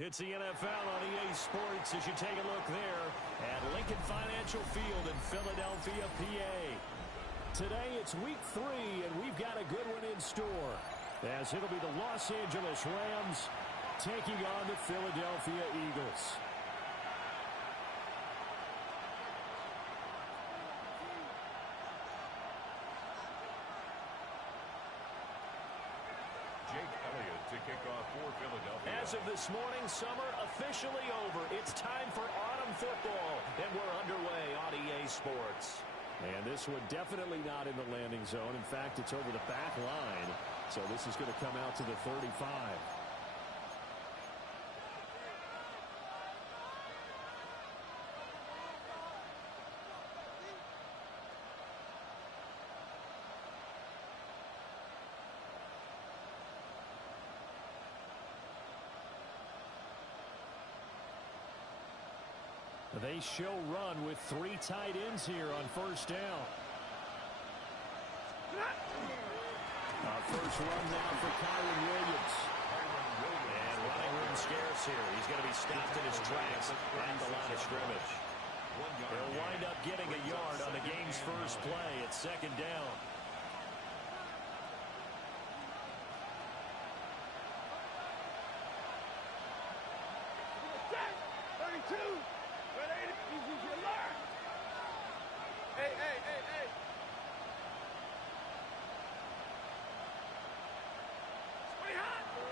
It's the NFL on EA Sports as you take a look there at Lincoln Financial Field in Philadelphia, PA. Today it's week 3, and we've got a good one in store, as it'll be the Los Angeles Rams taking on the Philadelphia Eagles. To kick off for Philadelphia. As of this morning, summer officially over. It's time for autumn football, and we're underway on EA Sports. And this one definitely not in the landing zone. In fact, it's over the back line. So this is going to come out to the 35. They show run with 3 tight ends here on first down. First run now for Kyren Williams. And running room scarce here. He's going to be stopped in his tracks at the line of scrimmage. He'll wind up getting a yard on the game's first play at second down.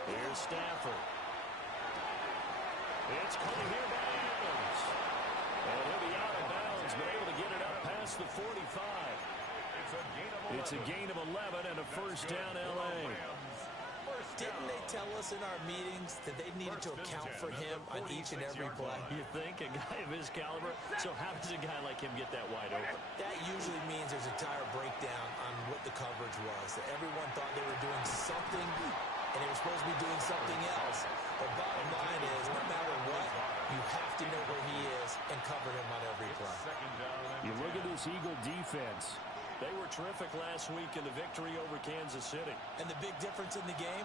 Here's Stafford. It's caught here by Adams. And he'll be out of bounds, but able to get it up past the 45. It's a gain of 11 and a first down, L.A. Didn't they tell us in our meetings that they needed to account for him on each and every play? You think? A guy of his caliber? So how does a guy like him get that wide open? That usually means there's a entire breakdown on what the coverage was. That everyone thought they were doing something, and they were supposed to be doing something else. But bottom line is, no matter what, you have to know where he is and cover him on every play. You look at this Eagle defense. They were terrific last week in the victory over Kansas City. And the big difference in the game,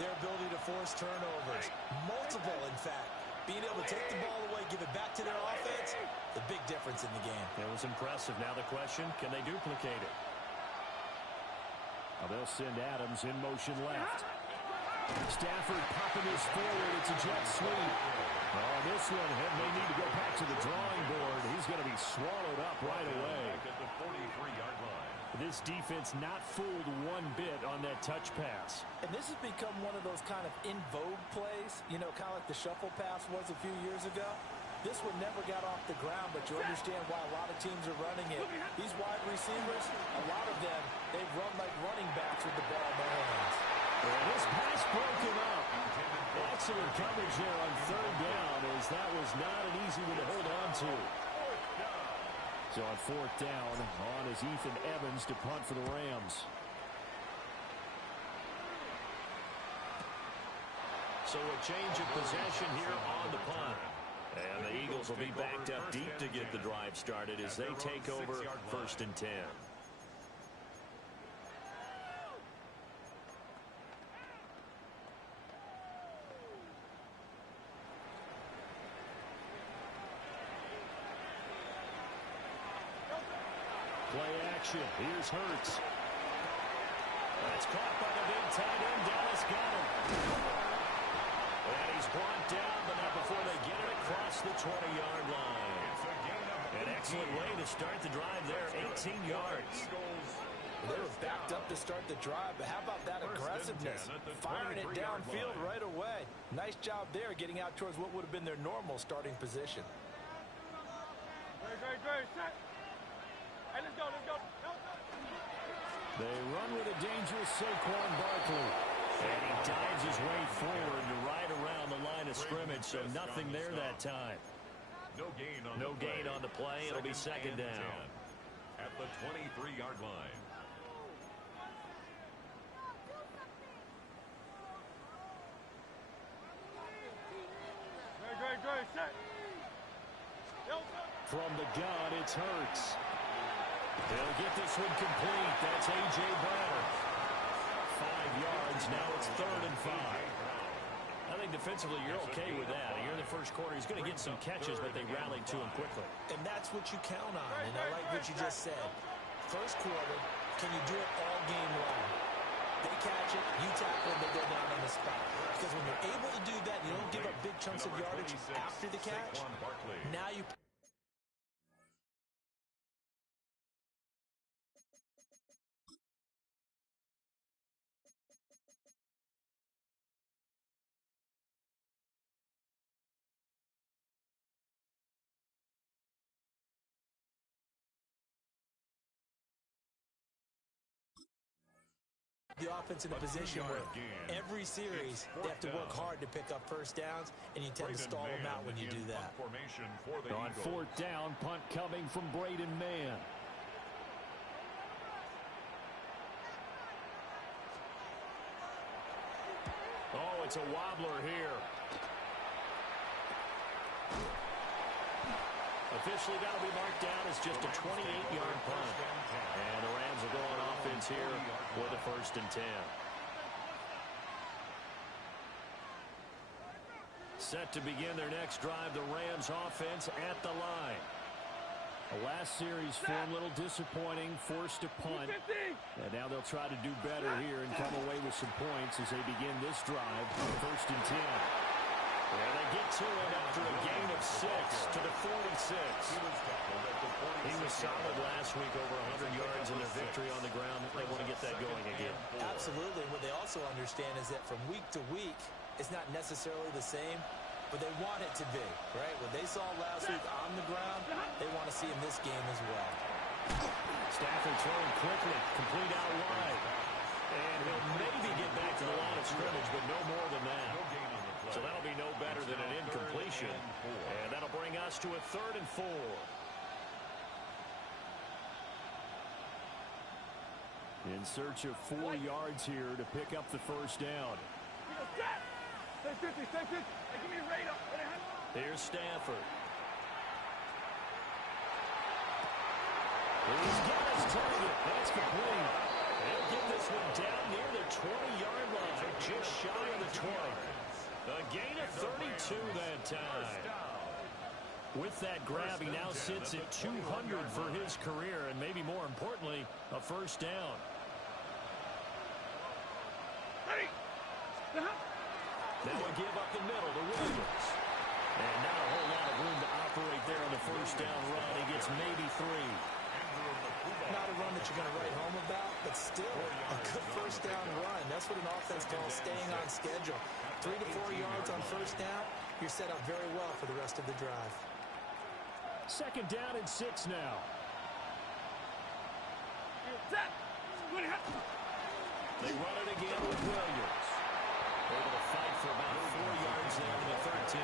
their ability to force turnovers. Multiple, in fact. Being able to take the ball away, give it back to their offense, the big difference in the game. It was impressive. Now the question, can they duplicate it? Well, they'll send Adams in motion left. Stafford popping this forward. It's a jet sweep. Oh, this one may need to go back to the drawing board. He's going to be swallowed up right away. At the 43-yard line. This defense not fooled one bit on that touch pass. And this has become one of those kind of in vogue plays, you know, kind of like the shuffle pass was a few years ago. This one never got off the ground, but you understand why a lot of teams are running it. These wide receivers, a lot of them, they've run like running backs with the ball in their hands. And this pass broken up. Excellent coverage there on third down, as that was not an easy one to hold on to. So on fourth down, on is Ethan Evans to punt for the Rams. So a change of possession here on the punt. And the Eagles will be backed up deep to get the drive started as they take over first and 10. Play action. Here's Hurts. That's caught by the big tight end. Dallas got him. And he's brought down, but not before they get it across the 20-yard line. An excellent way to start the drive there, 18 yards. They were backed up to start the drive, but how about that aggressiveness? Firing it downfield right away. Nice job there getting out towards what would have been their normal starting position. Great. Set. Hey, let's go. They run with a dangerous Saquon Barkley. And he dives his way forward to right around the line of scrimmage, so nothing there that time. No gain on the play. It'll be second down. At the 23-yard line. Great. Set. From the gun, it's Hurts. They'll get this one complete. That's A.J. Brown. 5 yards. Now it's 3rd and 5. I think defensively you're okay with that. You're in the first quarter. He's going to get some catches, but they rallied to him quickly. And that's what you count on. And I like what you just said. First quarter, can you do it all game long? They catch it, you tackle it, they go down on the spot. Because when you're able to do that, you don't give up big chunks of yardage after the catch. Now you... The offense in a position where every series they have to work hard to pick up first downs, and you tend to stall them out when you do that. On fourth down, punt coming from Braden Mann. Oh, it's a wobbler here. Officially, that'll be marked down as just a 28-yard punt. And the Rams will go on offense here with a 1st and 10. Set to begin their next drive, the Rams offense at the line. The last series for them, a little disappointing, forced to punt. And now they'll try to do better here and come away with some points as they begin this drive, 1st and 10. And they get to it after a gain of 6 to the 46. He was solid last week, over 100 yards in their victory on the ground. They want to get that going again. Absolutely. What they also understand is that from week to week, it's not necessarily the same, but they want it to be, right? What they saw last week on the ground, they want to see in this game as well. Stafford throwing quickly, complete out wide. And he'll maybe get back to the line of scrimmage, but no more than that. So that'll be no better than an incompletion. And that'll bring us to a 3rd and 4. In search of 4 yards here to pick up the first down. Stay 50, stay 50. Hey, give me a radar. Here's Stafford. He's got his target. That's complete. They'll get this one down near the 20-yard line, just shy of the 20. A gain of 32 that time. With that grab, he now sits at 200 for his career, and maybe more importantly, a first down. Now a give up the middle to Williams. And not a whole lot of room to operate there on the first down run. He gets maybe 3. Not a run that you're going to write home about, but still a good first down run. That's what an offense calls staying on schedule. 3 to 4 yards on first down, you're set up very well for the rest of the drive. 2nd down and 6 now. They run it again with Williams. Able to fight for about 4 yards there to the 13.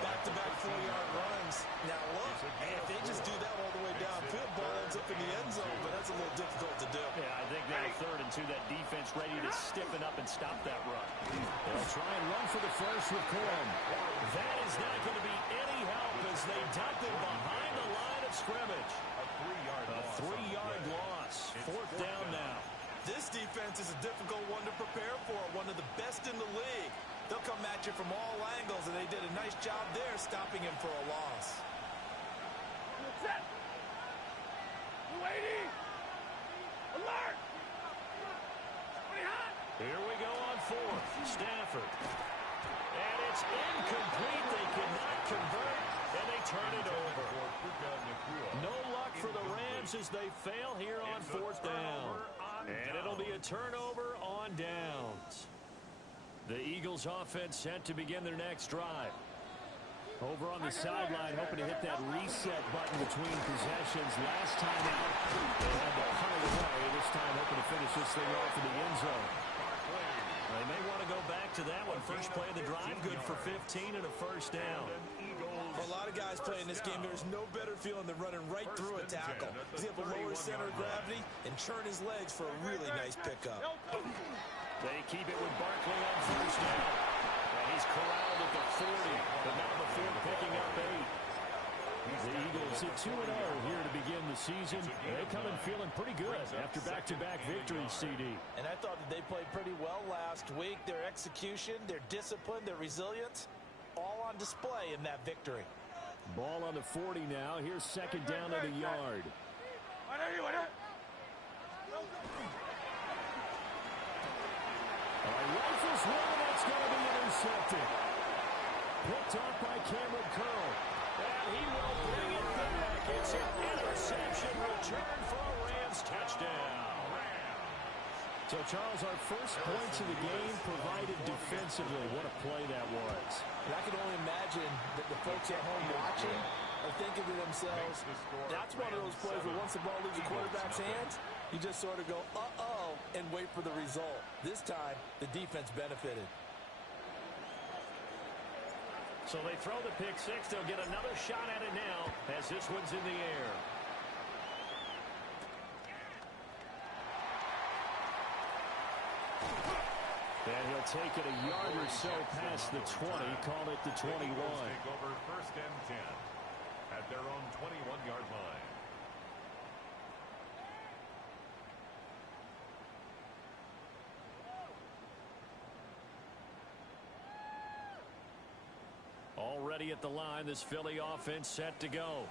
Back-to-back 4-yard runs. Now look, if they just do that all the way downfield, ball ends up in the end zone, but that's a little difficult to do. Yeah, I think now 3rd and 2, that defense ready to stiffen up and stop that run. They'll try and run for the first with Corum. That is not going to be any help as they duck him behind the line of scrimmage. A 3-yard loss. 4th down now. This defense is a difficult one to prepare for, one of the best in the league. They'll come at you from all angles, and they did a nice job there stopping him for a loss. Set. Waiting. Alert. Here we go on 4th. Stafford. And it's incomplete. They cannot convert, and they turn it over. No luck for the Rams as they fail here on 4th down. And it'll be a turnover on downs. The Eagles offense set to begin their next drive. Over on the sideline, hoping to hit that reset button between possessions. Last time out, they had to punt it away. This time hoping to finish this thing off in the end zone. They may want to go back to that one. First play of the drive, good for 15 and a first down. For a lot of guys playing this game, there's no better feeling than running right through a tackle. He's able to lower center of gravity and churn his legs for a really nice pickup. They keep it with Barkley on first down. And he's corralled at the 40, but not before picking up 8. The Eagles at 2-0 here to begin the season. They come in feeling pretty good after back-to-back victories, CD. And I thought that they played pretty well last week. Their execution, their discipline, their resilience, all on display in that victory. Ball on the 40 now. Here's second down at a yard. Rifles one, that's going to be intercepted. Picked off by Cameron Curl. And he will bring it back. It's an interception return for a Rams touchdown. So, Charles, our first points of the game provided defensively. What a play that was. And I can only imagine that the folks at home watching are thinking to themselves, that's one of those plays where once the ball leaves the quarterback's hands, you just sort of go, uh-oh, and wait for the result. This time, the defense benefited. So they throw the pick six. They'll get another shot at it now as this one's in the air. And he'll take it a yard or so past the 20, call it the 21. Take over first and 10 at their own 21-yard line. Already at the line, this Philly offense set to go.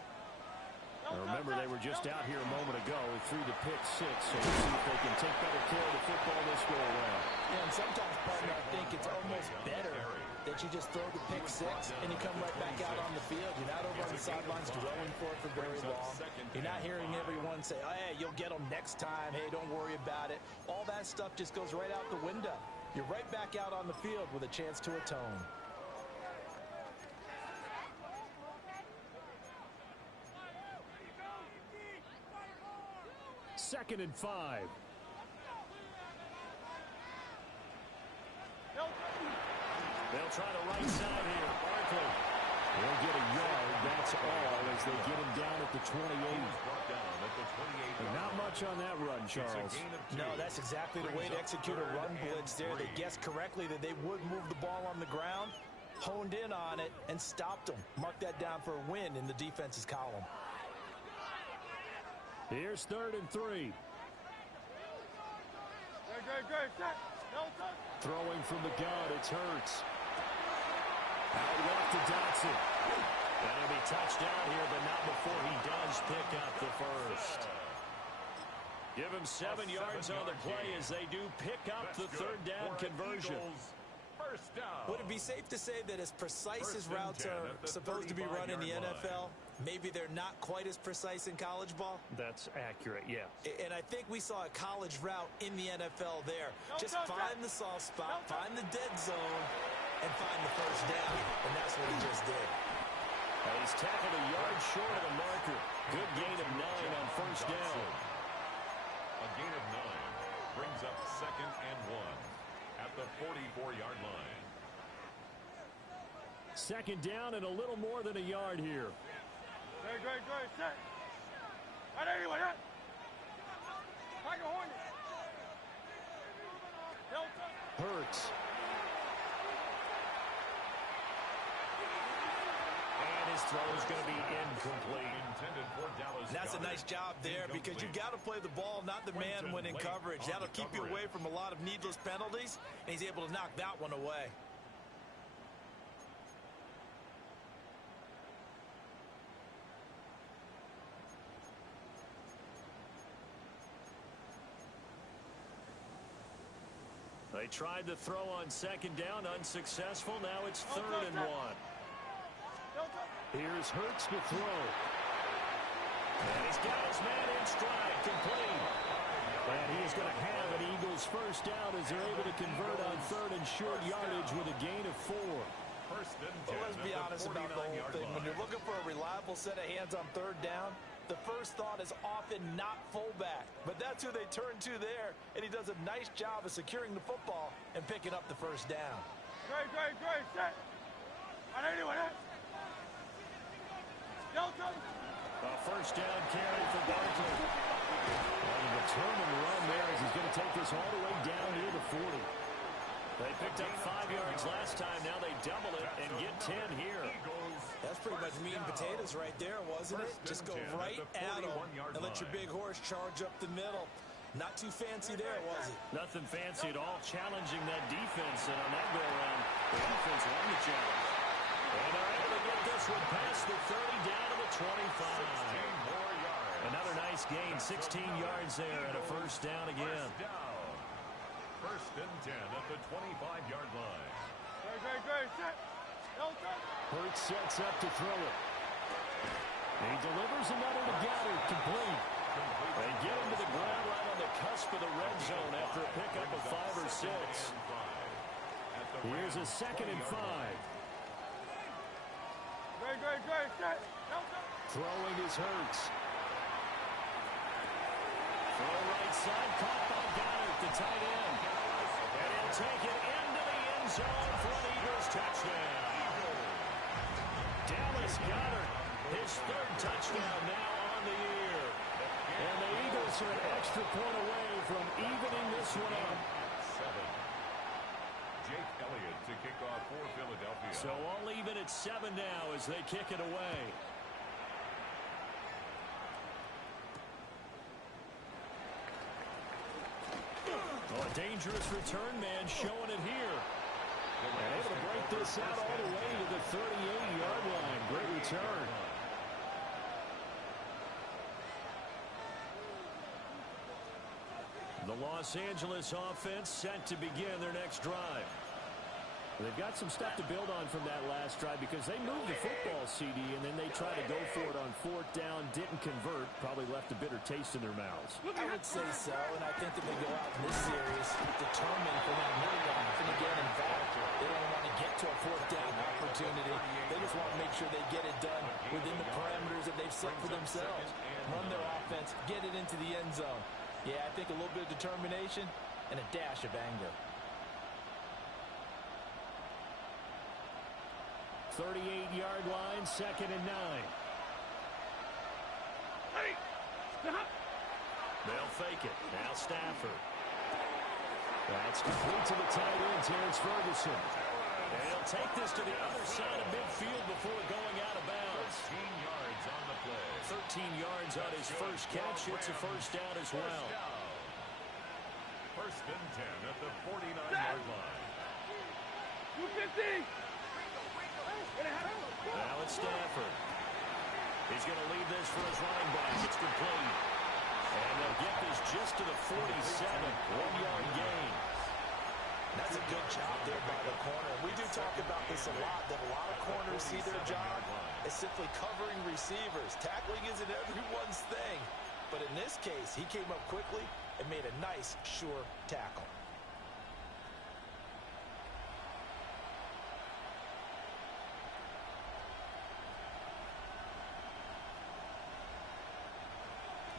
Now remember, they were just out here a moment ago through the pick six, so we'll see if they can take better care of the football this go around. Yeah, and sometimes, partner, I think it's almost better that you just throw the pick six and you come right back out on the field. You're not over on the sidelines dwelling for it for very long. You're not hearing everyone say, oh, hey, you'll get them next time. Hey, don't worry about it. All that stuff just goes right out the window. You're right back out on the field with a chance to atone. Second and 5. They'll try the right side here. Barkley. They'll get a yard. That's all as they get him down at the 28. And not much on that run, Charles. No, that's exactly the way to execute a run blitz there. They guessed correctly that they would move the ball on the ground, honed in on it, and stopped them. Mark that down for a win in the defense's column. Here's third and 3. Throwing from the gun, it's Hurts. Out left to Dotson. And he'll be touchdown here, but not before he does pick up the first. Give him 7 yards on the play as they do pick up the third down conversion. First down. Would it be safe to say that as precise as routes are supposed to be run in the NFL, maybe they're not quite as precise in college ball? That's accurate, yeah. And I think we saw a college route in the NFL there. Just find the soft spot, find the dead zone, and find the first down. And that's what he just did. He's tackled a yard short of the marker. Good gain of 9 on first down. A gain of 9 brings up second and 1 at the 44-yard line. Second down and a little more than a yard here. Great. Set. Hurts. And his throw is going to be incomplete. And that's a nice job there because you've got to play the ball, not the man when in coverage. That'll keep you away from a lot of needless penalties, and he's able to knock that one away. They tried to throw on second down, unsuccessful. Now it's third and 1. Here's Hurts to throw. And he's got his man in stride, complete. And he is going to have an Eagles first down as they're able to convert on third and short yardage with a gain of 4. First and 10 Well, let's be honest about the whole thing. When you're looking for a reliable set of hands on third down, the first thought is often not fullback. But that's who they turn to there, and he does a nice job of securing the football and picking up the first down. Great. Set. A first down carry for Barkley. And a determined run there as he's going to take this all the way down near the 40. They picked up 5 yards last time. Now they double it and get 10 here. That's pretty much meat and potatoes right there, wasn't it? Just go right at them and let your big horse charge up the middle. Not too fancy there, was it? Nothing fancy at all, challenging that defense. And on that go-around, the defense won the challenge. And they're able to get this one past the 30 down to the 25. Another nice gain, 16 yards there and a first down again. First and 10 at the 25-yard line. Great. Set. Hurts sets up to throw it. He delivers another to Goddard, complete. They get him to the ground right on the cusp of the red zone after a pickup of 5 or 6. Here's a 2nd and 5. Great. Set. Throwing is Hurts. Throw right side, caught by Goddard, the tight end. And he'll take it into the end zone for an Eagles touchdown. Dallas Goedert, his 3rd touchdown now on the year. And the Eagles are an extra point away from evening this one up. 7. Jake Elliott to kick off for Philadelphia. So all even at 7 now as they kick it away. Oh, a dangerous return man showing it here. And able to break this out all the way to the 38-yard line. Great return. The Los Angeles offense set to begin their next drive. They've got some stuff to build on from that last drive because they moved the football, CD, and then they tried to go for it on 4th down, didn't convert, probably left a bitter taste in their mouths. I would say so, and I think that they go out in this series determined for that middle off. And again, in fact, they don't want to get to a 4th down opportunity. They just want to make sure they get it done within the parameters that they've set for themselves. Run their offense, get it into the end zone. Yeah, I think a little bit of determination and a dash of anger. 38-yard line, 2nd and 9. They'll fake it. Now Stafford. That's complete to the tight end, Terrence Ferguson. And he'll take this to the other side of midfield before going out of bounds. 13 yards on the play. 13 yards on his first catch. It's a first down as well. First and 10 at the 49-yard line. 250. Now it's Stafford. He's going to leave this for his running back. It's complete. And they'll get this just to the 47. 1-yard gain. That's a good job there by the corner. We do talk about this a lot, that a lot of corners see their job as simply covering receivers. Tackling isn't everyone's thing. But in this case, he came up quickly and made a nice, sure tackle.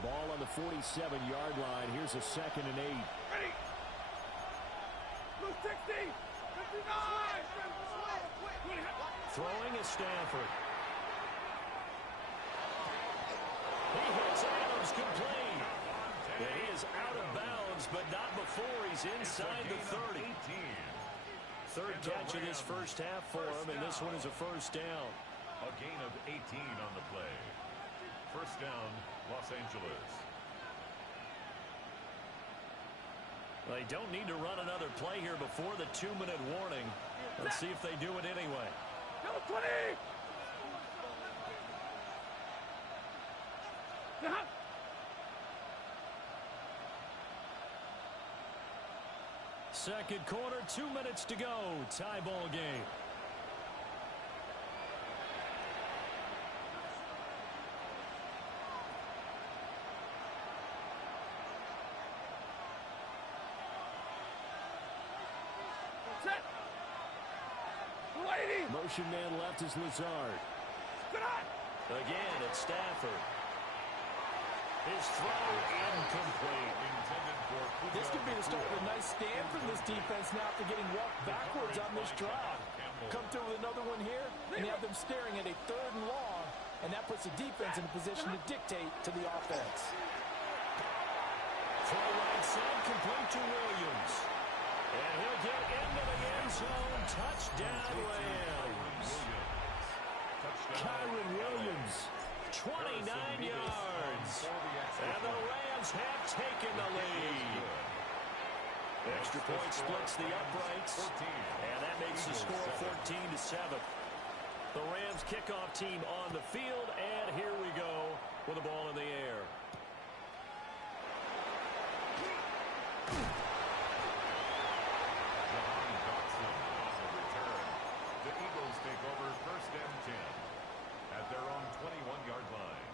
Ball on the 47-yard line. Here's a 2nd and 8. Ready. Blue 60. 59. Throwing is Stafford. He hits Adams complete. And he is out of bounds, but not before he's inside the 30. 3rd catch of this first half for him, and this one is a first down. A gain of 18 on the play. First down, Los Angeles. They don't need to run another play here before the 2-minute warning. Let's see if they do it anyway. Go 20. Second quarter, 2 minutes to go. Tie ball game. Set. 280. Motion man left is Lazard. Again, it's Stafford. His throw incomplete. This could be the start of a nice stand from this defense now after getting walked backwards on this drive. Come through with another one here, and you have them staring at a 3rd and long, and that puts the defense in a position to dictate to the offense. Throw right side, complete to Williams. And he'll get into the end zone. Touchdown, Rams. Kyren Williams, 29 yards. And the Rams have taken the lead. Extra point splits the uprights. And that makes the score 14-7. The Rams kickoff team on the field. And here we go with the ball in the air. The Eagles take over 1st and 10 at their own 21-yard line.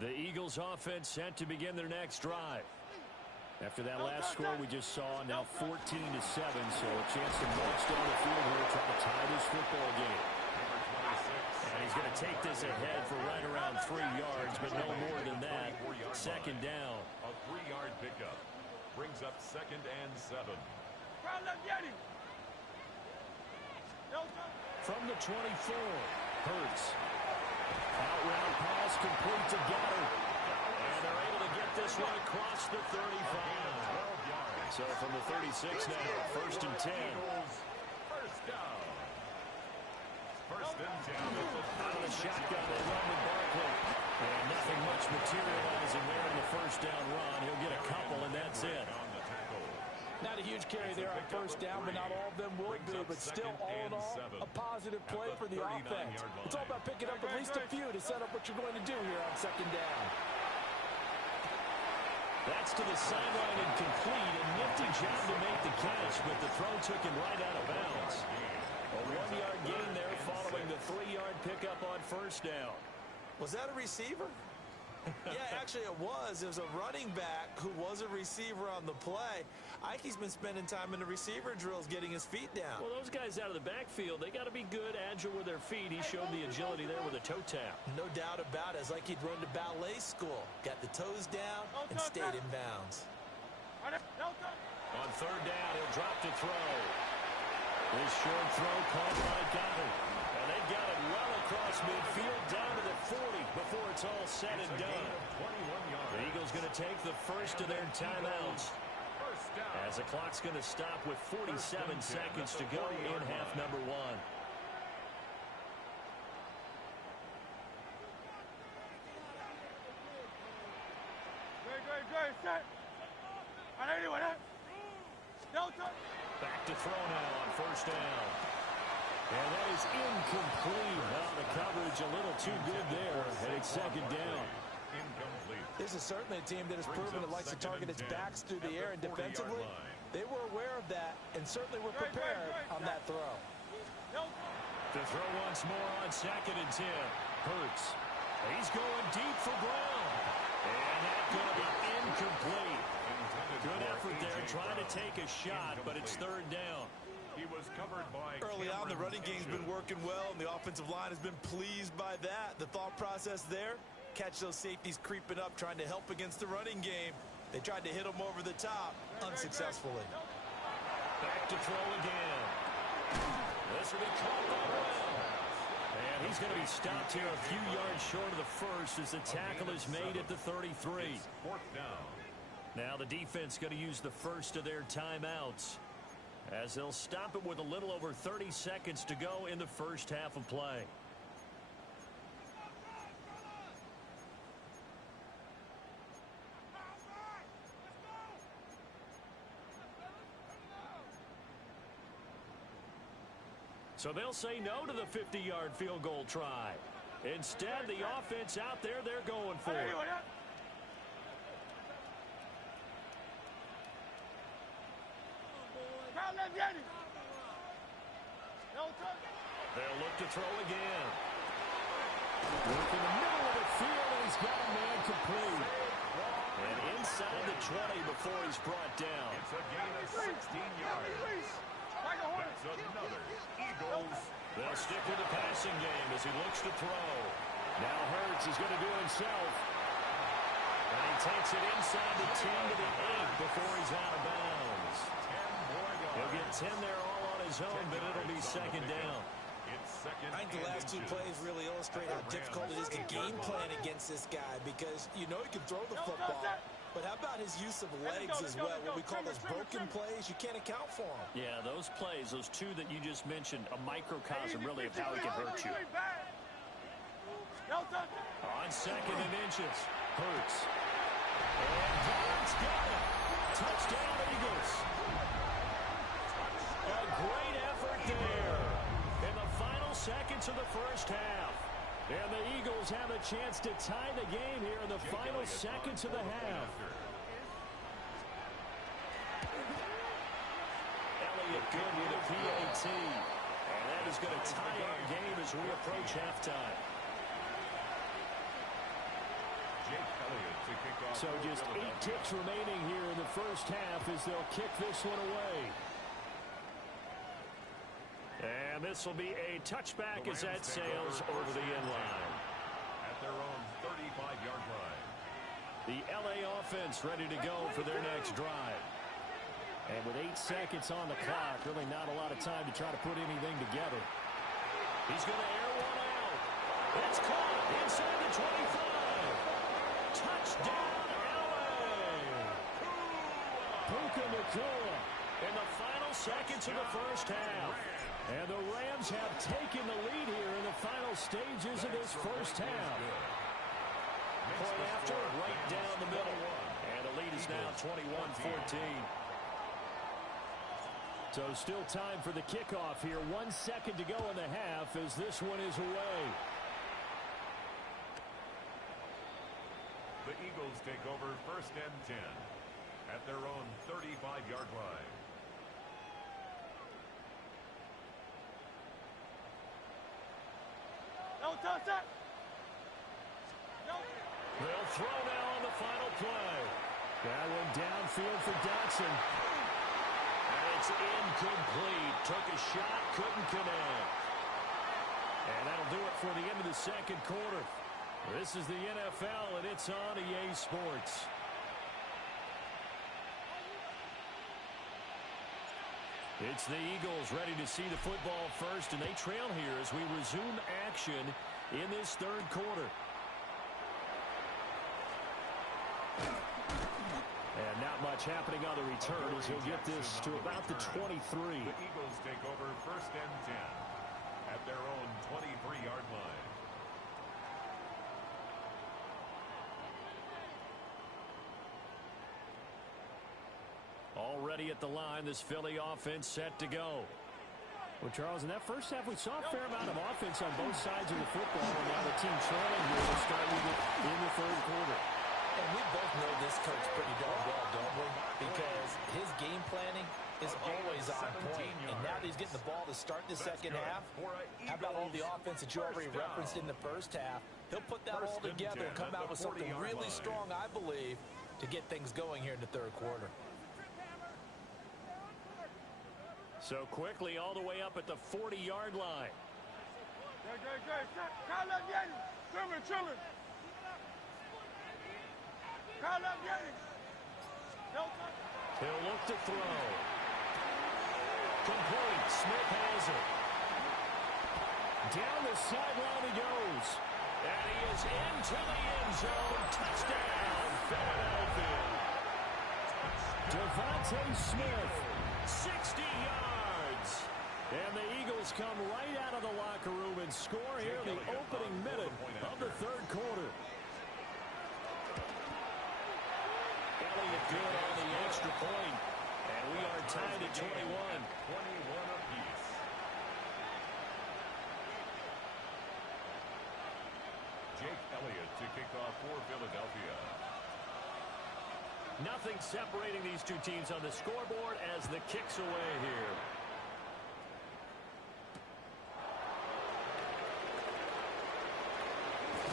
The Eagles offense set to begin their next drive. After that last score we just saw, now 14-7, so a chance to march down the field here, try to tie this football game. And he's going to take this ahead for right around 3 yards, but no more than that. Second down. A 3-yard pickup brings up 2nd and 7. From the 24, Hurts. Out route pass complete to Goddard. And they're able to get this one across the 35. So from the 36 now, 1st and 10. First down. 1st and 10. Out of the shotgun, they run with Barkley. And nothing much materializing there in the first down run. He'll get a couple, and that's it. Not a huge carry there on first down, but not all of them will be. But still, all in all, a positive play for the offense. It's all about picking up at least a few to set up what you're going to do here on 2nd down. That's to the sideline and complete. A nifty job to make the catch, but the throw took him right out of bounds. A 1-yard gain there following the 3-yard pickup on first down. Was that a receiver? Yeah, actually it was. It was a running back who was a receiver on the play. Ikey's been spending time in the receiver drills getting his feet down. Well, those guys out of the backfield, they got to be good, agile with their feet. He showed the agility there with a toe tap. No doubt about it. It's like he'd run to ballet school. Got the toes down and stayed in bounds. On 3rd down, he'll drop to throw. This short throw called by Goddard. And they got it well across midfield down to the 40 before it's all said and done. The Eagles going to take the first of their timeouts as the clock's going to stop with 47 seconds to go in half number 1. Back to throw now on first down. And that is incomplete. Well, the coverage a little too good there, and it's 2nd down. This is certainly a team that has proven it likes to target its backs through the air, and defensively, they were aware of that and certainly were prepared on that throw. To throw once more on 2nd and 10. Hurts. He's going deep for Brown. And that's going to be incomplete. Good effort there, trying to take a shot, but it's 3rd down. He was covered by early on. The running game's been working well, and the offensive line has been pleased by that. The thought process there, catch those safeties creeping up, trying to help against the running game. They tried to hit them over the top, unsuccessfully. Back to throw again. This will be caught by Brown. And he's going to be stopped here a few yards short of the first as the tackle is made at the 33. 4th down. Now the defense going to use the first of their timeouts, as they'll stop it with a little over 30 seconds to go in the first half of play. So they'll say no to the 50-yard field goal try. Instead, the offense out there, they're going for it. They'll look to throw again. Work in the middle of the field, and he's got a man complete. And inside the 20 before he's brought down. It's a gain of 16 yards. That's another Eagles. They'll stick with the passing game as he looks to throw. Now Hurts is going to do it himself. And he takes it inside the 10 to the 8 before he's out of bounds. He'll get 10 there all on his own, but it'll be 2nd down. second I think the and last two inches. plays really illustrate how difficult it is to game plan against this guy because you know he can throw the football. But how about his use of legs as well? What we call those broken plays, you can't account for them. Yeah, those plays, those two that you just mentioned, a microcosm really of how he can hurt you. On second and inches, Hurts. And God's got it. Touchdown, Eagles. A great effort there in the final seconds of the first half. And the Eagles have a chance to tie the game here in the final seconds of the half. Elliott good with a PAT. And that is going to tie our game as we approach halftime. So just 8 ticks remaining here in the first half as they'll kick this one away. And this will be a touchback as that sails over the end line. At their own 35-yard line. The LA offense ready to go for their next drive. And with 8 seconds on the clock, really not a lot of time to try to put anything together. He's going to air one out. It's caught inside the 25. Touchdown, LA! Puka Nacua in the final seconds of the first half. And the Rams have taken the lead here in the final stages of this first half. Point after, right down the middle. And the lead is now 21-14. So still time for the kickoff here. 1 second to go in the half as this one is away. The Eagles take over first and 10 at their own 35-yard line. They'll throw now on the final play. That one downfield for Dotson. And it's incomplete. Took a shot, couldn't connect. And that'll do it for the end of the second quarter. This is the NFL, and it's on EA Sports. It's the Eagles ready to see the football first, and they trail here as we resume action in this third quarter. And not much happening on the return as he'll get this to about the 23. The Eagles take over first and 10 at their own 23-yard line. Already at the line, this Philly offense set to go. Well, Charles, in that first half, we saw a fair amount of offense on both sides of the football, and now the team trailing here will start with it in the third quarter. And we both know this coach pretty darn well, don't we? Because his game planning is always on point. And now that he's getting the ball to start the second half, how about all the offense that you already referenced in the first half? He'll put that all together and come out with something really strong, I believe, to get things going here in the third quarter. So quickly all the way up at the 40-yard line. He'll look to throw. Complete. Smith has it. Down the sideline he goes. And he is into the end zone. Touchdown, Philadelphia. Devontae Smith, 60 yards. And the Eagles come right out of the locker room and score here in the opening minute of the third quarter. Elliott good on the extra point. And we are tied at 21. 21 apiece. Jake Elliott to kick off for Philadelphia. Nothing separating these two teams on the scoreboard as the kick's away here.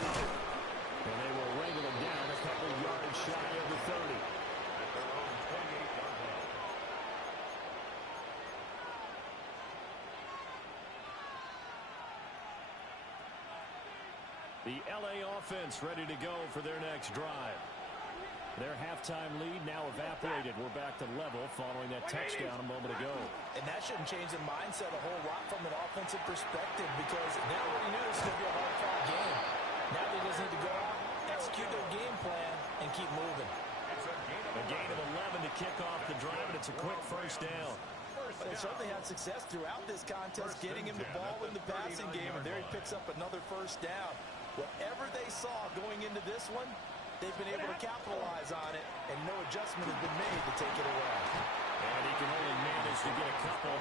And they will wrangle him down a couple yards shy of the 30. At their own 28-yard line. The LA offense ready to go for their next drive. Their halftime lead now evaporated. We're back to level following that touchdown a moment ago. And that shouldn't change the mindset a whole lot from an offensive perspective because they already knew this was going to be a hard-fought game. Now they just need to go out, execute their game plan, and keep moving. A gain of 11 to kick off the drive, and it's a quick first down. They certainly had success throughout this contest, getting him the ball in the passing game, and there he picks up another first down. Whatever they saw going into this one, they've been able to capitalize on it, and no adjustment has been made to take it away. And he can only manage to get a couple.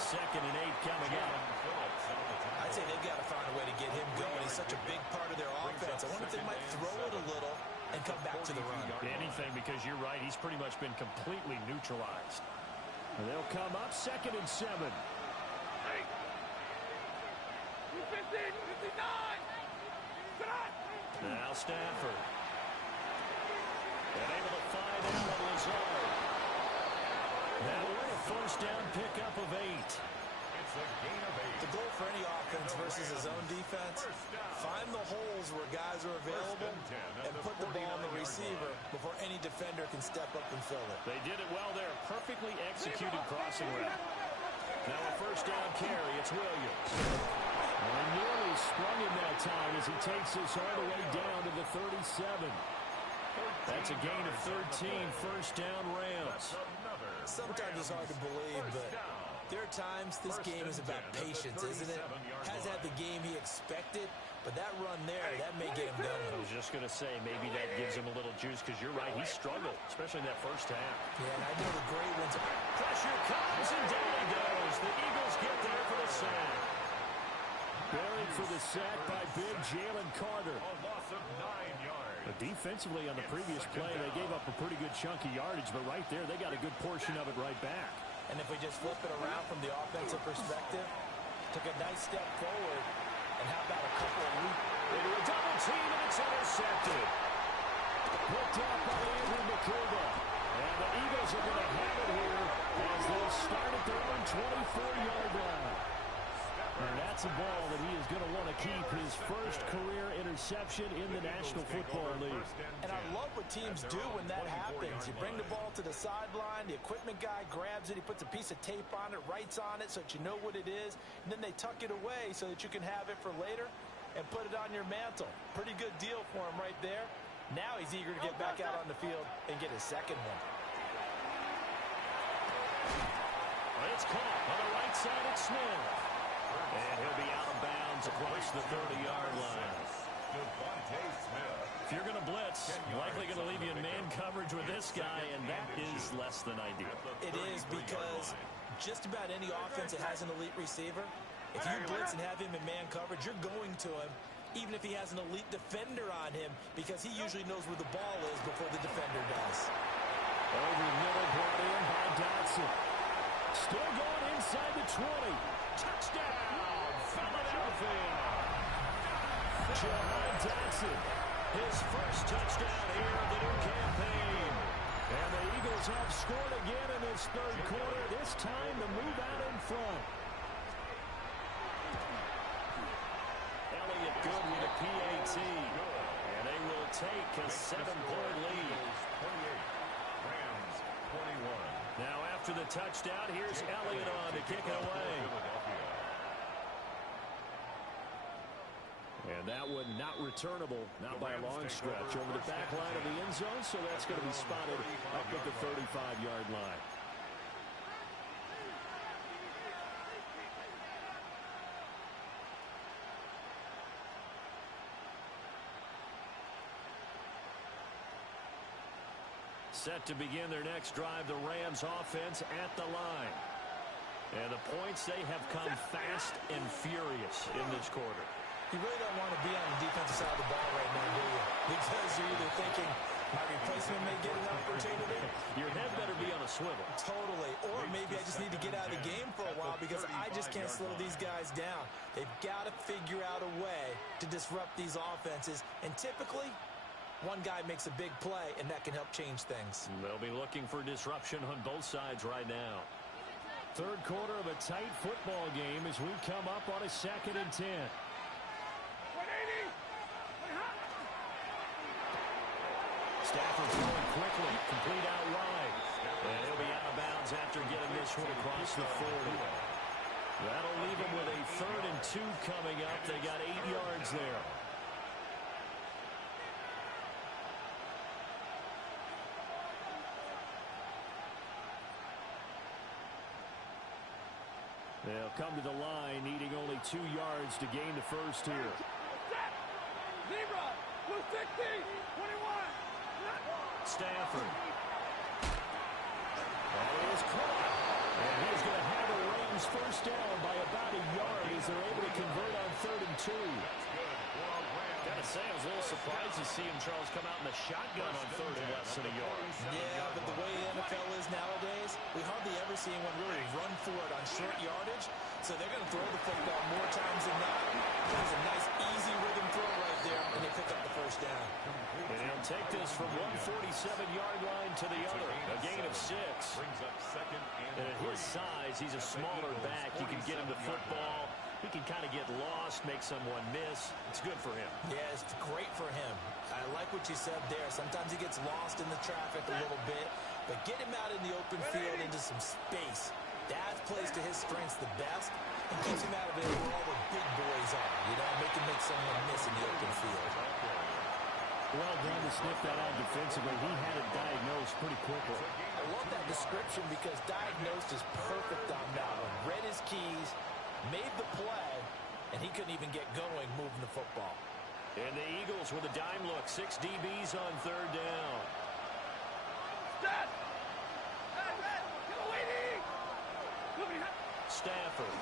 2nd and 8 coming up. I'd say they've got to find a way to get him going. He's such a big part of their offense. I wonder if they might throw it a little and come back to the run. Anything, because you're right, he's pretty much been completely neutralized. And they'll come up 2nd and 7. Hey! 250, 59! Now Stafford. And able to find Allen Lazard. That will a first down pickup of 8. It's a gain of 8. The goal for any offense versus his own defense, find the holes where guys are available and put the ball on the receiver before any defender can step up and fill it. They did it well there. Perfectly executed crossing route. Now a first down carry. It's Williams. Well, he nearly sprung him that time as he takes this all the way down to the 37. That's a gain of 13. First down Rams. Sometimes it's hard to believe, but there are times this game is about patience, isn't it? Has had the game he expected, but that run there, that may get him I going. was just going to say, maybe that gives him a little juice, because you're right, he struggled, especially in that first half. Yeah, and I know the great ones. Pressure comes, and down he goes. The Eagles get there for the sack. Buried for the sack by big Jalen Carter. A loss of 9 yards. Defensively on the previous play, they gave up a pretty good chunk of yardage, but right there, they got a good portion of it right back. And if we just flip it around from the offensive perspective, took a nice step forward, and how about a couple of leaps? Into a double team, and it's intercepted. Picked up by Andrew McCullough. And the Eagles are going to have it here as they'll start at their own 24-yard line. And that's a ball that he is going to want to keep, his first career interception in the National Football League. And I love what teams do when that happens. You bring the ball to the sideline, the equipment guy grabs it, he puts a piece of tape on it, writes on it so that you know what it is, and then they tuck it away so that you can have it for later and put it on your mantle. Pretty good deal for him right there. Now he's eager to get back out on the field and get his second one. It's caught on the right side at Smith. And he'll be out of bounds across the 30-yard line. If you're going to blitz, likely going to leave you in man coverage with this guy, and that is less than ideal. It is, because just about any offense that has an elite receiver, if you blitz and have him in man coverage, you're going to him, even if he has an elite defender on him, because he usually knows where the ball is before the defender does. Over the middle, brought in by Dotson. Still going inside the 20. Touchdown, Philadelphia. Jahan Dotson, his first touchdown here of the new campaign. And the Eagles have scored again in this third quarter, this time to move out in front. Elliott good with a PAT. And they will take a 7-point lead. 28. Rams 21. Now after the touchdown, here's Elliott on to kick it away. And that one not returnable, not by a long stretch. Over the back line of the end zone, so that's going to be spotted up at the 35-yard line. Set to begin their next drive, the Rams offense at the line. And the points, they have come fast and furious in this quarter. You really don't want to be on the defensive side of the ball right now, do you? Because you're either thinking, my replacement may get an opportunity. Your head better be on a swivel. Totally. Or maybe I just need to get out of the game for a while because I just can't slow these guys down. They've got to figure out a way to disrupt these offenses. And typically, one guy makes a big play, and that can help change things. They'll be looking for disruption on both sides right now. Third quarter of a tight football game as we come up on a 2nd and 10. 180! Stafford throwing quickly, complete out wide. And he'll be out of bounds after getting this one across the 40. That'll leave him with a 3rd and 2 coming up. They got 8 yards there. They'll come to the line, needing only 2 yards to gain the first here. Zebra, blue 60, 21. Stafford. That is caught. And he's going to have a Rams first down by about a yard as they're able to convert on 3rd and 2. Got to say, I was a little surprised to see him, Charles, come out in the shotgun on 3rd and less than a yard. Yeah, but the way the NFL is nowadays, we hardly ever see anyone really run for it on short yardage. So they're going to throw the football more times than not. There's a nice, easy rhythm throw right there, and they pick up the first down. And he'll take this from one 47-yard line to the other. A gain of 6. Brings up 2nd and And at his size, he's a smaller back. You can get him the football. He can kind of get lost, make someone miss. It's good for him. Yeah, it's great for him. I like what you said there. Sometimes he gets lost in the traffic a little bit, but get him out in the open field into some space. That plays to his strengths the best and keeps him out of it where all the big boys are. You know, make someone miss in the open field. Well done to sniff that out defensively. He had it diagnosed pretty quickly. I love that description because diagnosed is perfect on that one. Read his keys, made the play, and he couldn't even get going moving the football. And the Eagles with a dime look. 6 DBs on 3rd down. Stat! Get away, Stafford.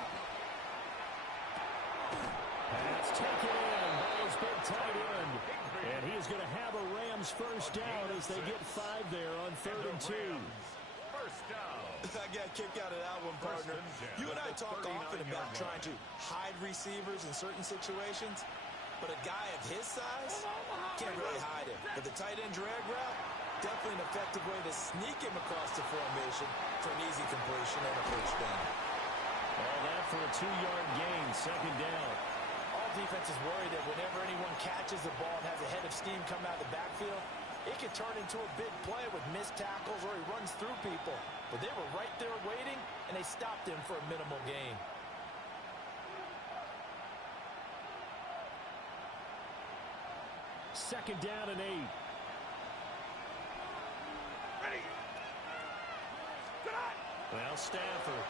Pass taken in by his big tight end. And he is going to have a Rams first down as they get 5 there on 3rd and 2. First down. I got a kick out of that one, partner. You and I talk often about trying to hide receivers in certain situations, but a guy of his size can't really hide him. But the tight end drag route, definitely an effective way to sneak him across the formation for an easy completion and a first down. All that for a 2-yard gain, 2nd down. All defenses worry that whenever anyone catches the ball and has a head of steam come out of the backfield, it could turn into a big play with missed tackles or he runs through people. But they were right there waiting, and they stopped him for a minimal gain. Second down and 8. Ready. Well, Stafford.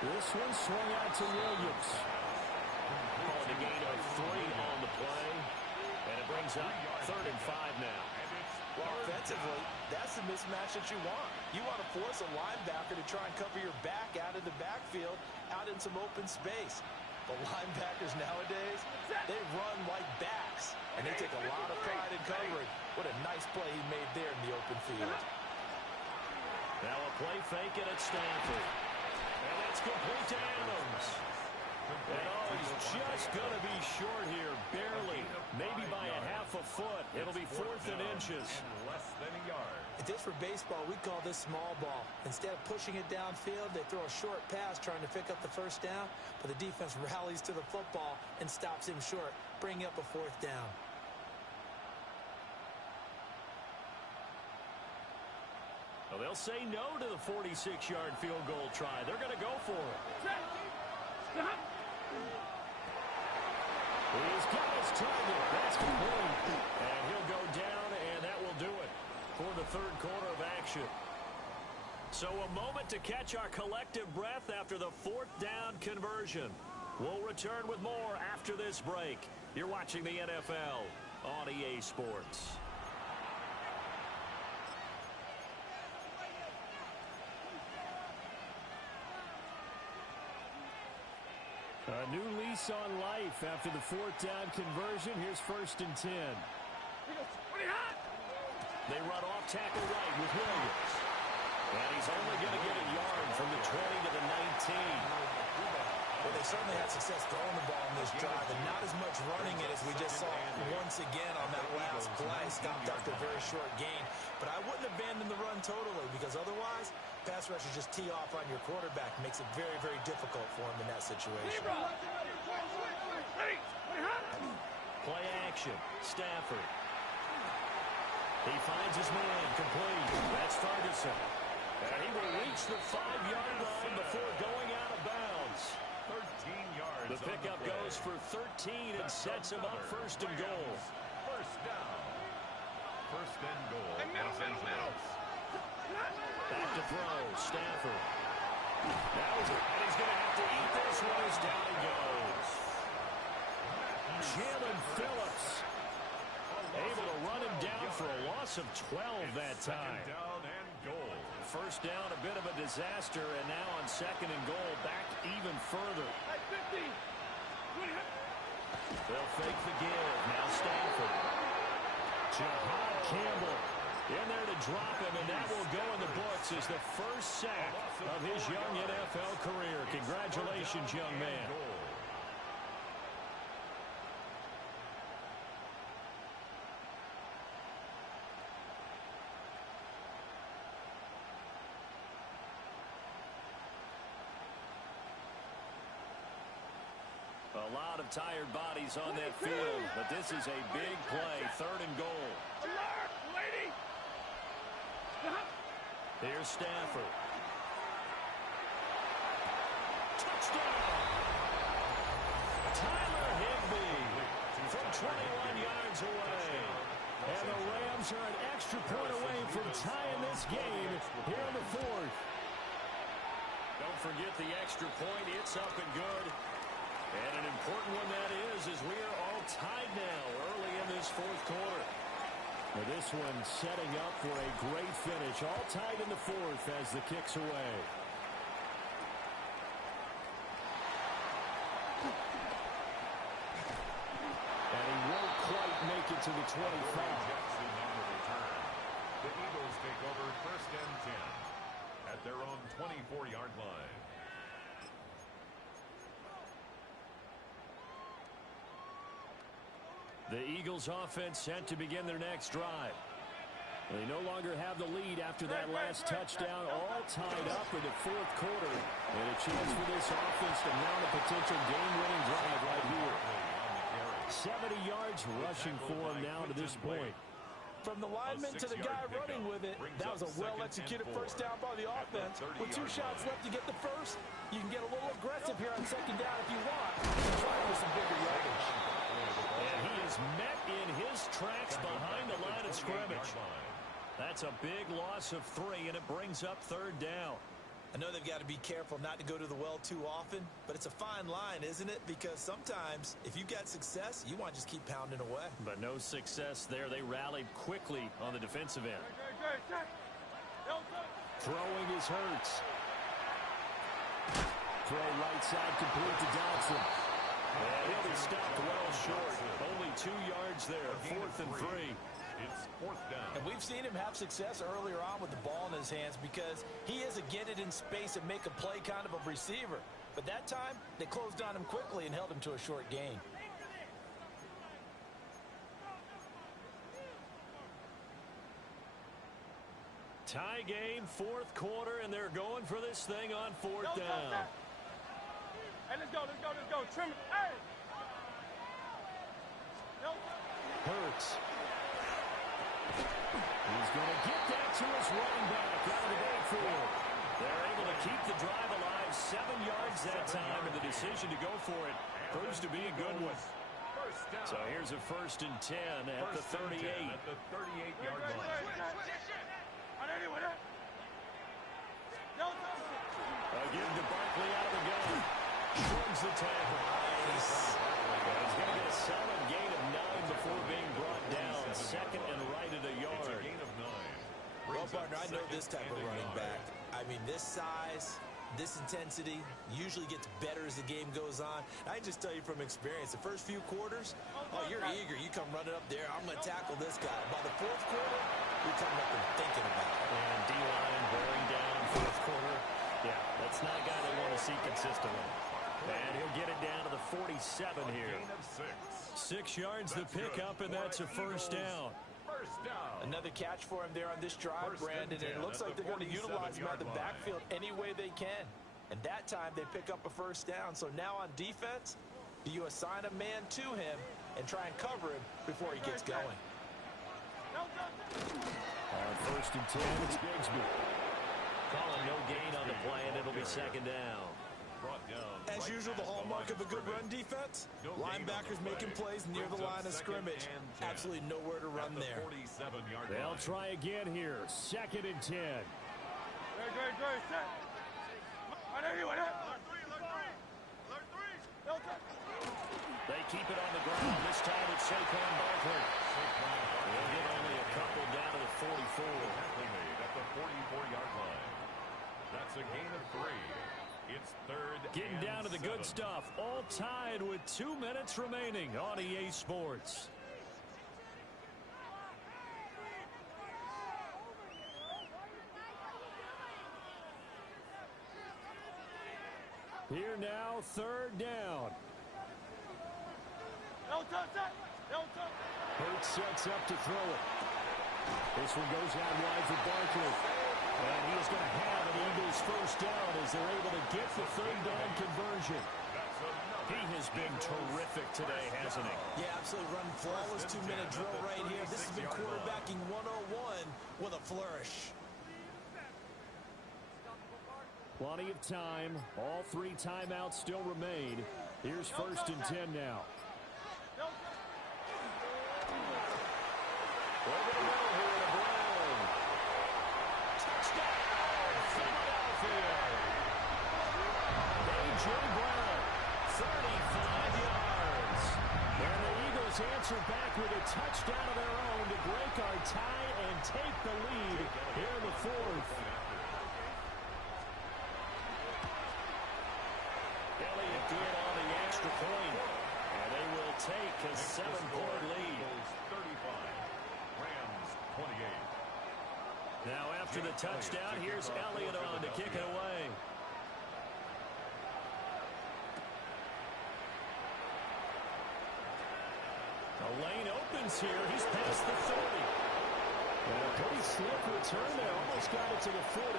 This one swung out to Williams. Calling a gain of 3 on the play. And it brings up 3rd and 5 now. Well, offensively, that's the mismatch that you want. You want to force a linebacker to try and cover your back out of the backfield, out in some open space. But linebackers nowadays, they run like backs, and they take a lot of pride in covering. What a nice play he made there in the open field. Now a play fake it at Stafford. And that's complete to Adams. And he's just going to be short here, barely, maybe by a half a foot. It'll be 4th and inches. Less than a yard. If this were baseball, we'd call this small ball. Instead of pushing it downfield, they throw a short pass trying to pick up the first down, but the defense rallies to the football and stops him short, bringing up a 4th down. Well, they'll say no to the 46-yard field goal try. They're going to go for it. He's got his target. That's complete. And he'll go down, and that will do it for the 3rd quarter of action. So a moment to catch our collective breath after the 4th down conversion. We'll return with more after this break. You're watching the NFL on EA Sports. A new lease on life after the 4th down conversion. Here's 1st and 10. They run off tackle right with Williams. And he's only going to get a yard from the 20 to the 19. Well, they certainly had success throwing the ball in this drive, and not as much running it as we just saw once again on that last play. Stopped after a very short gain. But I wouldn't abandon the run totally, because otherwise, pass rushers just tee off on your quarterback. Makes it very, very difficult for him in that situation. Play action. Stafford. He finds his man, complete. That's Ferguson. And he will reach the 5-yard line before going out of bounds. 13 yards. The pickup goes for 13 and sets him up first and goal. First down. First and goal. Los Angeles. Back to throw. Stafford. That was it. And he's going to have to eat this one as down he goes. Jalen Phillips able to run him down for a loss of 12 that time. Second down and goal. First down, a bit of a disaster, and now on second and goal, back even further. They'll fake the give. Now Stafford. Jahad Campbell in there to drop him, and that will go in the books as the first sack of his young NFL career. Congratulations, young man. A lot of tired bodies on that field, but this is a big play, third and goal. Here's Stafford. Touchdown! Tyler Higbee from 21 yards away. And the Rams are an extra point away from tying this game here in the fourth. Don't forget the extra point. It's up and good. And an important one that is, as we are all tied now early in this fourth quarter. Now this one setting up for a great finish. All tied in the fourth as the kick's away. And he won't quite make it to the 25. The Eagles take over first and 10 at their own 24-yard line. The Eagles offense set to begin their next drive. They no longer have the lead after that last touchdown, all tied up in the fourth quarter. And a chance for this offense to mount a potential game-winning drive right here. 70 yards rushing for him now to this point. From the lineman to the guy running with it, that was a well-executed first down by the offense. With 2 shots left to get the first, you can get a little aggressive here on second down if you want. And try for some bigger yardage. And he is met in his tracks behind the line of scrimmage. That's a big loss of 3, and it brings up third down. I know they've got to be careful not to go to the well too often, but it's a fine line, isn't it? Because sometimes, if you've got success, you want to just keep pounding away. But no success there. They rallied quickly on the defensive end. Throwing is Hurts. Throw right side complete to Dodson. And he'll be stopped well short. Only 2 yards there. 4th and 3. It's fourth down. And we've seen him have success earlier on with the ball in his hands because he is a get it in space and make a play kind of a receiver. But that time, they closed on him quickly and held him to a short gain. Tie game, fourth quarter, and they're going for this thing on fourth down. Hey, let's go. Trim it. Hey! Hurts. He's going to get that to his running back out of the backfield. They're able to keep the drive alive, 7 yards that time, and the decision to go for it proves to be a good one. So here's a 1st and 10 at the 38. At the 38-yard line. Again to Barkley out of the gun. Shrugs the tackle. Nice. He's going to get a solid gain of 9 before being brought down. Second and right at a yard. It's a gain of 9. Well, partner, I know this type of running back. I mean, this size, this intensity usually gets better as the game goes on. I can just tell you from experience, the first few quarters, oh, you're eager. You come running up there. I'm going to tackle this guy. By the fourth quarter, you're coming up and thinking about it. And D-line wearing down fourth quarter. Yeah, that's not a guy they want to see consistently. And he'll get it down to the 47 here. 6 yards the pickup, and that's a first down. Another catch for him there on this drive, Brandon, and it looks like they're going to utilize him out of the backfield any way they can. And that time they pick up a first down. So now on defense, do you assign a man to him and try and cover him before he gets going? On 1st and 10, it's Bigsby. Calling no gain on the play, and it'll be second down. As usual, the hallmark of a good run defense, linebackers making plays near the line of scrimmage. Absolutely nowhere to run there. They'll try again here. 2nd and 10. They keep it on the ground. This time it's Saquon Barkley. They'll get only a couple down to the 44. At the 44-yard line. That's a gain of 3. It's 3rd Getting down to the 7. good stuff. All tied with 2 minutes remaining on EA Sports. Here now, 3rd down. Hurts sets up to throw it. This one goes out wide for Barkley. And he's going to have an Eagles first down as they're able to get the 3rd down conversion. He has been terrific today, hasn't he? Yeah, absolutely. Run flawless 2-minute drill right here. This has been quarterbacking 101 with a flourish. Plenty of time. All 3 timeouts still remain. Here's 1st and 10 now. Over the middle here to Brown. Touchdown, Philadelphia. A.J. Brown, 35 yards. And the Eagles answer back with a touchdown of their own to break our tie and take the lead here in the 4th. Elliott good on the extra point. And they will take a 7-point lead. 35. Rams 28. Now after the touchdown, here's Elliott on to kick it away. The lane opens here. He's past the 30. Well, pretty slick return there. Almost got it to the 45.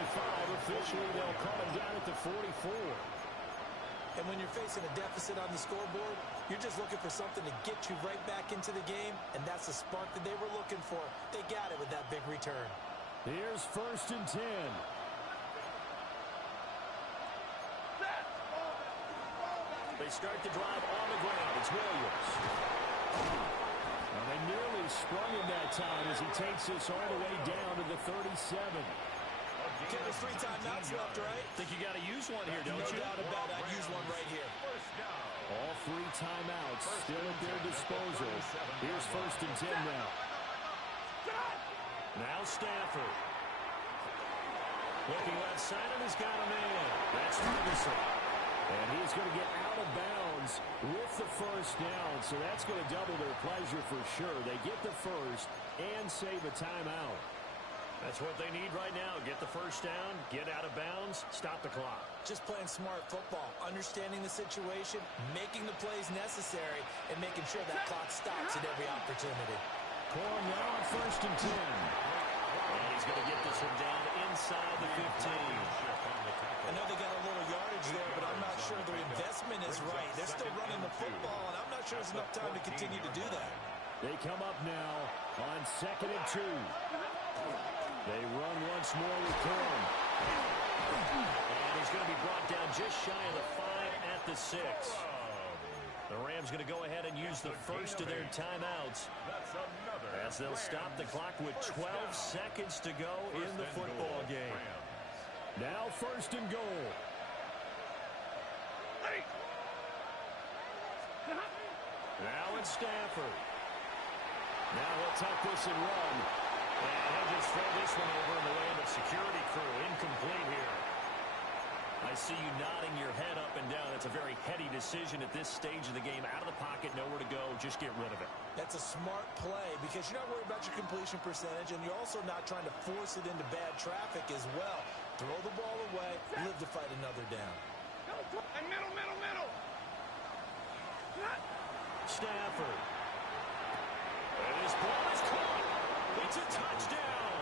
Officially, they'll call him down at the 44. And when you're facing a deficit on the scoreboard, you're just looking for something to get you right back into the game, and that's the spark that they were looking for. They got it with that big return. Here's 1st and 10. They start the drive on the ground. It's Williams. Now they nearly sprung him that time as he takes this all the way down to the 37. Okay, there's 3 timeouts left, right? Think you got to use one here, don't you? No doubt about it. I'd use one right here. All 3 timeouts still at their disposal. Here's 1st and 10 now. Now Stafford. Looking left side, and he's got a man. That's Ferguson. And he's going to get out of bounds with the first down. So that's going to double their pleasure for sure. They get the first and save a timeout. That's what they need right now. Get the first down, get out of bounds, stop the clock. Just playing smart football, understanding the situation, making the plays necessary, and making sure that clock stops at every opportunity. Corum now on 1st and 10. And he's going to get this one down inside the 15. I know they got a little yardage there, but I'm not sure their investment is right. They're still running the football, and I'm not sure there's enough time to continue to do that. They come up now on 2nd and 2. They run once more with Corum. And he's going to be brought down just shy of the 5 at the 6. The Rams going to go ahead and use the first of their timeouts as they'll stop the clock with 12 seconds to go in the football game. Now 1st and goal. Now it's Stafford. Now he'll tuck this and run. And he'll just throw this one over in the way of the security crew. Incomplete here. I see you nodding your head up and down. It's a very heady decision at this stage of the game. Out of the pocket, nowhere to go. Just get rid of it. That's a smart play because you're not worried about your completion percentage, and you're also not trying to force it into bad traffic as well. Throw the ball away, live to fight another down. And middle. Stafford. And his ball is caught. It's a touchdown.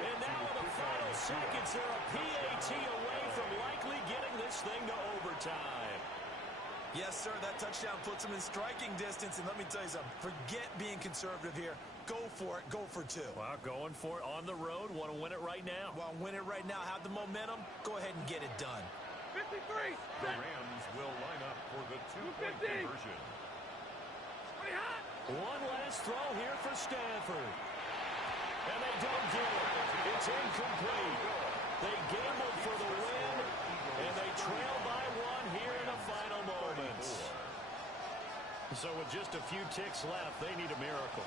And now in the final seconds, they're a PAT away from likely getting this thing to overtime. Yes, sir, that touchdown puts them in striking distance, and let me tell you something. Forget being conservative here. Go for it. Go for two. Well, going for it on the road. Want to win it right now. Well, win it right now. Have the momentum. Go ahead and get it done. 53. The Rams will line up for the two-point conversion. One last throw here for Stanford. And they don't get it. It's incomplete. They gambled for the win, and they trail by one here in the final moments. So with just a few ticks left, they need a miracle.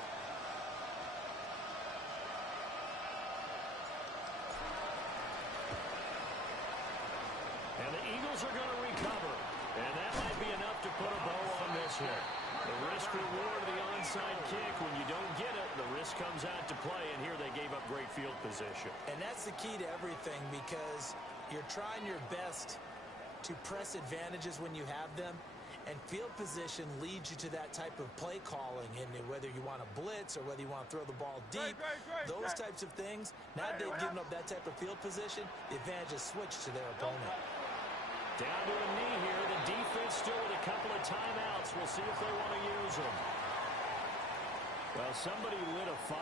And the Eagles are going to recover. And that might be enough to put a bow on this one. The risk-reward of the onside kick, when you don't get it, the risk comes out to play, and here they gave up great field position. And that's the key to everything, because you're trying your best to press advantages when you have them, and field position leads you to that type of play calling, and whether you want to blitz or whether you want to throw the ball deep, those types of things. Now they've given up that type of field position, the advantage is switched to their opponent. Down to a knee here. The defense still with a couple of timeouts. We'll see if they want to use them. Well, somebody lit a fire.